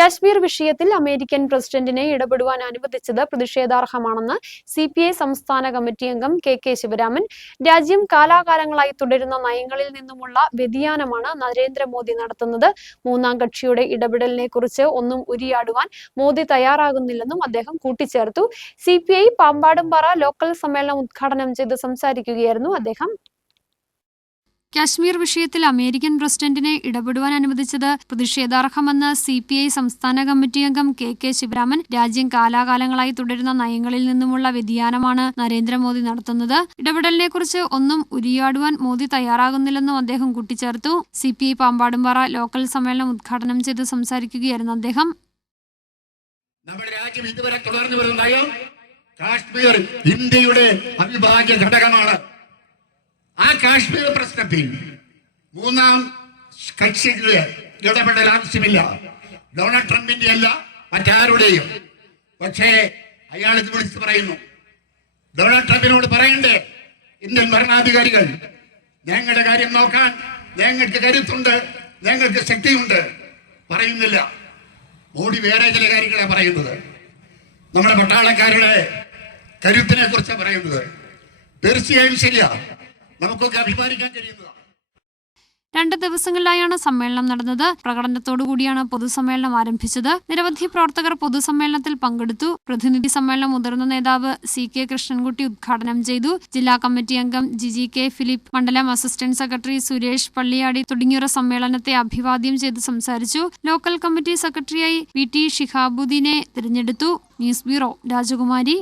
കാശ്മീർ വിഷയത്തിൽ അമേരിക്കൻ പ്രസിഡന്റിനെ ഇടപെടുവാൻ അനുവദിച്ചത് പ്രതിഷേധാർഹമാണെന്ന് സി പി ഐ സംസ്ഥാന കമ്മിറ്റി അംഗം കെ കെ ശിവരാമൻ. രാജ്യം കാലാകാലങ്ങളായി തുടരുന്ന നയങ്ങളിൽ നിന്നുമുള്ള വ്യതിയാനമാണ് നരേന്ദ്രമോദി നടത്തുന്നത്. മൂന്നാം കക്ഷിയുടെ ഇടപെടലിനെ കുറിച്ച് ഒന്നും ഉരിയാടുവാൻ മോദി തയ്യാറാകുന്നില്ലെന്നും അദ്ദേഹം കൂട്ടിച്ചേർത്തു. C P I Pampadumpara local സമ്മേളനം ഉദ്ഘാടനം ചെയ്ത് സംസാരിക്കുകയായിരുന്നു അദ്ദേഹം. കാശ്മീർ വിഷയത്തിൽ അമേരിക്കൻ പ്രസിഡന്റിനെ ഇടപെടുവാൻ അനുവദിച്ചത് പ്രതിഷേധാർഹമെന്ന് സി പി ഐ സംസ്ഥാന കമ്മിറ്റി അംഗം കെ കെ ശിവരാമൻ രാജ്യം കാലാകാലങ്ങളായി തുടരുന്ന നയങ്ങളിൽ നിന്നുമുള്ള വ്യതിയാനമാണ് നരേന്ദ്രമോദി നടത്തുന്നത്. ഇടപെടലിനെക്കുറിച്ച് ഒന്നും ഉരിയാടുവാൻ മോദി തയ്യാറാകുന്നില്ലെന്നും അദ്ദേഹം കൂട്ടിച്ചേർത്തു. C P I Pampadumpara local സമ്മേളനം ഉദ്ഘാടനം ചെയ്ത് സംസാരിക്കുകയായിരുന്നു അദ്ദേഹം. നമ്മുടെ രാജ്യം ഇതുവരെ തുടർന്നു കാശ്മീർ ഇന്ത്യയുടെ അവിഭാജ്യ ഘടകമാണ്. ആ കാശ്മീർ പ്രശ്നത്തിൽ മൂന്നാം കക്ഷിയുടെ ഇടപെടൽ ആവശ്യമില്ല. ഡൊണാൾഡ് ട്രംപിന്റെ അല്ല മറ്റാരുടെയും. പക്ഷേ അയാൾ ഇത് വിളിച്ച് പറയുന്നു. ഡൊണാൾഡ് ട്രംപിനോട് പറയണ്ടേ ഇന്ത്യൻ ഭരണാധികാരികൾ ഞങ്ങളുടെ കാര്യം നോക്കാൻ ഞങ്ങൾക്ക് കരുത്തുണ്ട് ഞങ്ങൾക്ക് ശക്തിയുണ്ട്. പറയുന്നില്ല. മോഡി വേറെ ചില കാര്യങ്ങളെ പറയുന്നത്. നമ്മുടെ പട്ടാളക്കാരുടെ കരുത്തിനെ കുറിച്ചാണ് പറയുന്നത്. തീർച്ചയായും ശരിയാ. നമുക്കൊക്കെ അഭിമാനിക്കാൻ കഴിയുന്നതാണ്. രണ്ട് ദിവസങ്ങളിലായാണ് സമ്മേളനം നടന്നത്. പ്രകടനത്തോടുകൂടിയാണ് പൊതുസമ്മേളനം ആരംഭിച്ചത്. നിരവധി പ്രവർത്തകർ പൊതുസമ്മേളനത്തിൽ പങ്കെടുത്തു. പ്രതിനിധി സമ്മേളനം മുതിർന്ന നേതാവ് സി കെ കൃഷ്ണൻകുട്ടി ഉദ്ഘാടനം ചെയ്തു. ജില്ലാ കമ്മിറ്റി അംഗം ജി ജി കെ ഫിലിപ്പ് മണ്ഡലം അസിസ്റ്റന്റ് സെക്രട്ടറി സുരേഷ് പള്ളിയാടി തുടങ്ങിയവർ സമ്മേളനത്തെ അഭിവാദ്യം ചെയ്ത് സംസാരിച്ചു. ലോക്കൽ കമ്മിറ്റി സെക്രട്ടറിയായി വി ടി ഷിഹാബുദ്ദീനെ തിരഞ്ഞെടുത്തു. ന്യൂസ് ബ്യൂറോ രാജകുമാരി.